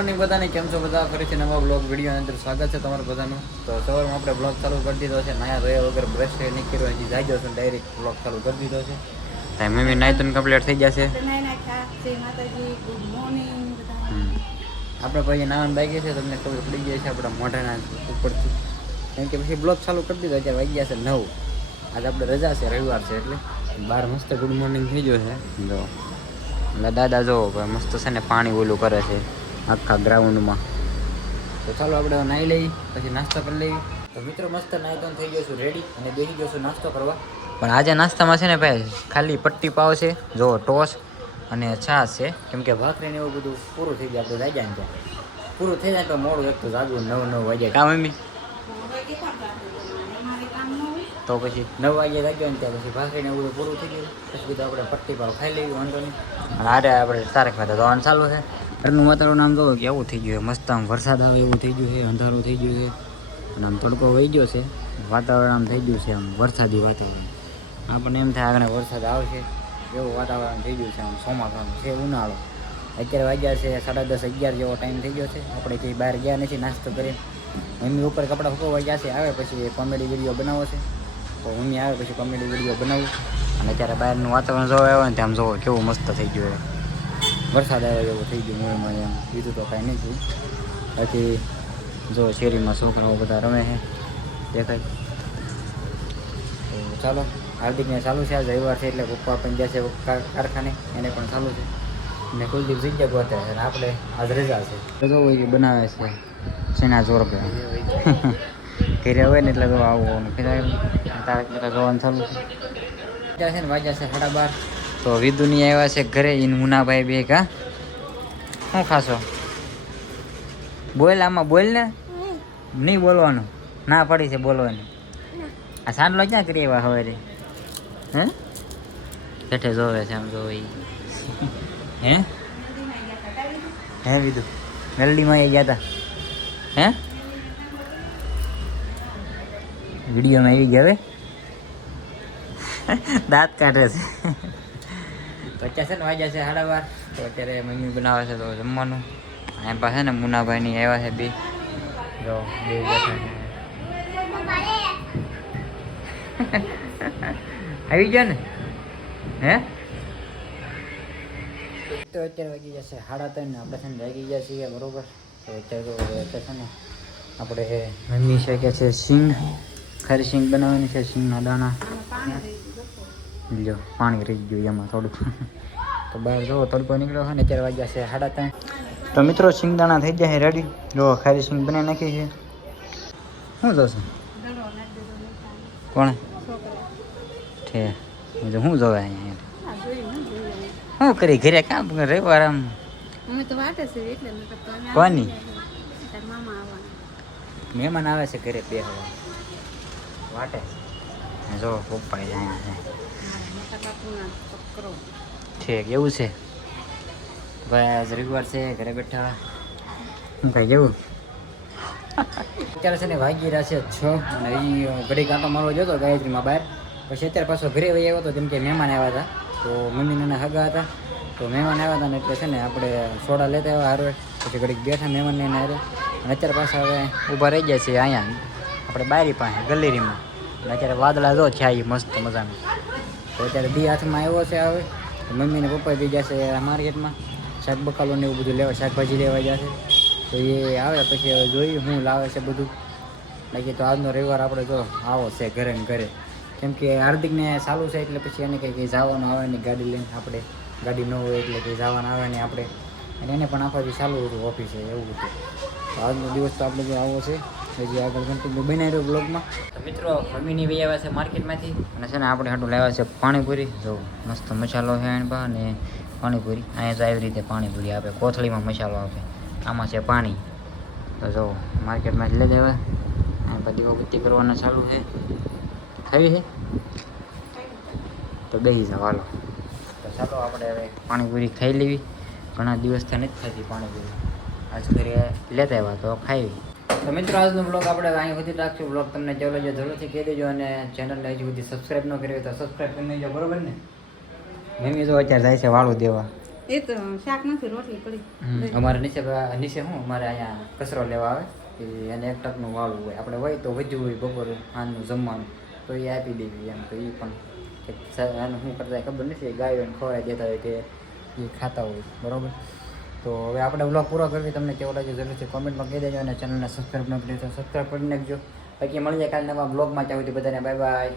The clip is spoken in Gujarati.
મોર્નિંગ બધાને કેમ છો બધા ફરીથી નવા બ્લોગ વિડીયોની અંદર સ્વાગત છે તમારું બધાનું. તો સવારમાં આપણે બ્લોગ ચાલુ કરી દીધો છે. નાયા ધોયા વગર બ્રશ નીકળ્યો હજી જાગ્યો છું ડાયરેક્ટ બ્લોગ ચાલુ કરી દીધો છે. ટાઈમ મમ્મી નાઈ તો કમ્પ્લીટ થઈ જશે. આપણે પછી નાવાનું બાકી છે તમને ખબર પડી જાય છે આપણા મોઢાના ઉપરથી, કેમ કે પછી બ્લોગ ચાલુ કરી દીધો. અત્યારે વાગ્યા છે 9. આજે આપણે રજા છે, રવિવાર છે એટલે બહાર મસ્ત ગુડ મોર્નિંગ થઈ ગયો છે. જો એટલે દાદા જો મસ્ત છે ને પાણી ઓલું કરે છે આખા ગ્રાઉન્ડમાં. તો ચાલો આપણે નાહી લઈ પછી નાસ્તો કરી લઈએ. તો મિત્રો મસ્ત નાહી તો થઈ ગયો છું રેડી અને બેસી ગયો છું નાસ્તો કરવા. પણ આજે નાસ્તામાં છે ને ભાઈ ખાલી પટ્ટી પાવ છે, જો ટોસ અને છાશ છે, કેમ કે ભાખરીને એવું બધું પૂરું થઈ જાય. આપણે જાય ને ત્યાં પૂરું થઈ જાય તો મોડું એક તો જાગવું 9 વાગે કામ મમ્મી. તો પછી 9 વાગે જાગ્યો ને ત્યાં પછી ભાખરીને એવું બધું પૂરું થઈ ગયું. પછી કીધું આપણે પટ્ટી પાવ ખાઈ લેવી, વાંધો નહીં. અને આરે આપણે તારક મહેતા જોવાનું ચાલુ છે. ઘરનું વાતાવરણ આમ જોવો કે એવું થઈ ગયું છે મસ્ત, આમ વરસાદ આવે એવું થઈ ગયું છે, અંધારું થઈ ગયું છે અને આમ તડકો વહી ગયો છે. વાતાવરણ આમ થઈ ગયું છે આમ વરસાદી વાતાવરણ. આપણને એમ થાય આગળ વરસાદ આવશે એવું વાતાવરણ થઈ ગયું છે. આમ ચોમાસાનું છે, ઉનાળો. અત્યારે વાગ્યા છે 10:30 11 જેવો ટાઈમ થઈ ગયો છે. આપણે કંઈ બહાર ગયા નથી નાસ્તો કરીને. મમ્મી ઉપર કપડાં ફૂકવા ગયા છે, આવે પછી કોમેડી વિડીયો બનાવો છે. તો મમ્મી આવે પછી કોમેડી વિડીયો બનાવું. અને અત્યારે બહારનું વાતાવરણ જોવા આવે ને ત્યાં જોવો કેવું મસ્ત થઈ ગયું. વરસાદ આવે એવું થઈ ગયું મૂળમાં એમ. બીજું તો કાંઈ નહીં થયું. બાકી જો શેરીમાં છોકરાઓ બધા રમે છે દેખાય. તો ચાલો હાર્દિકને ચાલુ છે, આજ રવિવાર છે એટલે પપ્પા પણ ગયા છે કારખાને, એને પણ ચાલુ છે. ને કુલદીપ જગ્યા ગોતે છે અને આપણે આજ રજા છે. તો હોય બનાવે છે સેના જોર કે ઘરે હોય ને એટલે તો આવું તારક મહેતા જોવાનું ચાલુ છે ને. વાગ્યા છે 12:30. તો વિદુની આવ્યા છે ઘરે, ઇન મુનાભાઈ બે. કા શું ખાશો? બોલ, આમાં બોલ ને. નહીં બોલવાનું, ના પડી છે બોલવાની. આ સાંડલો ક્યાં કરી આવ્યા હવે? હે બેઠે જોવે છે આમ જોવે હે હે વિદુ મેલડીમાં ગયા હતા હે વિડીયોમાં આવી ગયા હવે દાંત કાઢે છે. બચ્ચા છે ને વાગ્યા છે 12:30. તો અત્યારે મમ્મી બનાવે છે તો જમવાનું. એમ પાસે ને મુનાભાઈની આવ્યા છે બે. જો બે બેઠા છે. આવી ગયા ને હે. તો અત્યારે વાગી જશે 3:30 ને આપણે છે ને વાગી ગયા છીએ બરોબર. તો અત્યારે તો છે ને આપણે મમ્મી છે કે છે સિંગ, ખારી સિંગ બનાવવાની છે, સિંગના દાણા. જો પાણી રહી ગયું એમાં થોડુંક. તો બહાર જો તડકો નીકળ્યો છે ને અત્યારે વાગ્યા છે 3:30. તો મિત્રો સિંગદાણા થઈ ગયા છે રેડી. જો ખારી સિંગ બનાવી નાખી છે. શું જોશે કોણ છે શું જોવે અહીંયા? શું કરી ઘરે કામ રવિવાર આમ કોની મહેમાન આવે છે ઘરે બે વાટે. જો પપ્પા જાય છે કેવું છે ભાઈ? રવિવાર છે ઘરે બેઠા શું કાંઈ કેવું. અત્યારે છે ને વાગી રહ્યા છે 6 અને એ ઘડી કાંટો મારવા જતો ગાયત્રીમાં બહાર. પછી અત્યારે પાછો ઘરે વહી આવ્યો હતો, કેમ કે મહેમાન આવ્યા હતા. તો મમ્મીના હગા હતા તો મહેમાન આવ્યા હતા ને એટલે છે ને આપણે સોડા લેતા આવ્યા હારે. પછી ઘડીક બેઠા મહેમાનને એને હારે. અને અત્યારે પાછા હવે ઊભા રહી ગયા છે અહીંયા આપણે બારી પાસે ગલેરીમાં. અને અત્યારે વાદળા જો છે એ મસ્ત મજાનું. તો અત્યારે બી હાથમાં આવ્યો છે હવે. મમ્મીને પપ્પા બી ગયા છે માર્કેટમાં શાક બકાલો ને એવું બધું લેવા, શાકભાજી લેવા ગયા છે. તો એ આવે પછી હવે જોયું શું લાવે છે બધું. બાકી તો આજનો રવિવાર આપણે જો આવો છે ઘરે ને ઘરે, કેમ કે હાર્દિકને ચાલુ છે એટલે પછી એને કંઈ જવાનું આવે ને ગાડી લઈને. આપણે ગાડી ન હોય એટલે કંઈ જવાનું આવે ને આપણે. અને એને પણ આખો દી ચાલુ હતું ઓફિસે એવું હતું. તો આજનો દિવસ તો આપણે જો આવો છે. હજી આગળ કન્ટિન્યુ બનાવી રહ્યો બ્લોગમાં. તો મિત્રો મમ્મીની વહી આવ્યા છે માર્કેટમાંથી અને છે ને આપણે હાટું લાવ્યા છે પાણીપુરી. જો મસ્ત મસાલો છે એના અને પાણીપુરી. અહીંયા તો આવી રીતે પાણીપુરી આપે, કોથળીમાં મસાલો આપે, આમાં છે પાણી. તો જો માર્કેટમાંથી લઈ લેવા. અહીંયા દીવો બત્તી કરવાના ચાલુ છે. ખાવી છે તો બેસી જાવ હાલો. તો ચાલો આપણે હવે પાણીપુરી ખાઈ લેવી. ઘણા દિવસથી નથી ખાતી પાણીપુરી, આજ ઘરે લેતા આવ્યા તો ખાવી. તો મિત્રો આજનો બ્લોગ આપણે અહીં સુધી રાખશું. બ્લોગ તમને જેવો લાગ્યો જરૂરથી કહી દેજો અને ચેનલને હજી સુધી સબસ્ક્રાઈબ ન કરી હોય તો સબસ્ક્રાઈબ કરી દેજો બરોબર ને. મમ્મી જો અત્યારે જાય છે વાળું દેવા. એ તો શાક નથી રોટલી પડી અમારે નીચે નીચે શું અમારે અહીંયા કચરો લેવા આવે કે એને એક ટકનું વાળું હોય આપણે હોય તો વધ્યું હોય બપોરે આનું જમવાનું તો એ આપી દેવી એમ તો એ પણ આનું શું કરતા હોય ખબર નથી ગાયોને ખવડાવી દેતા હોય કે એ ખાતા હોય બરાબર. તો હવે આપણે બ્લોગ પૂરો કરવી. તમને કેવો લાગ્યો જરૂરથી કોમેન્ટમાં કહી દેજો અને ચેનલને સબસ્ક્રાઈબ ન કરી તો સબસ્ક્રાઈબ કરી નાખજો. બાકી મળી જાય કાલે નવા બ્લોગમાં. ત્યાં સુધી બધાને બાય બાય.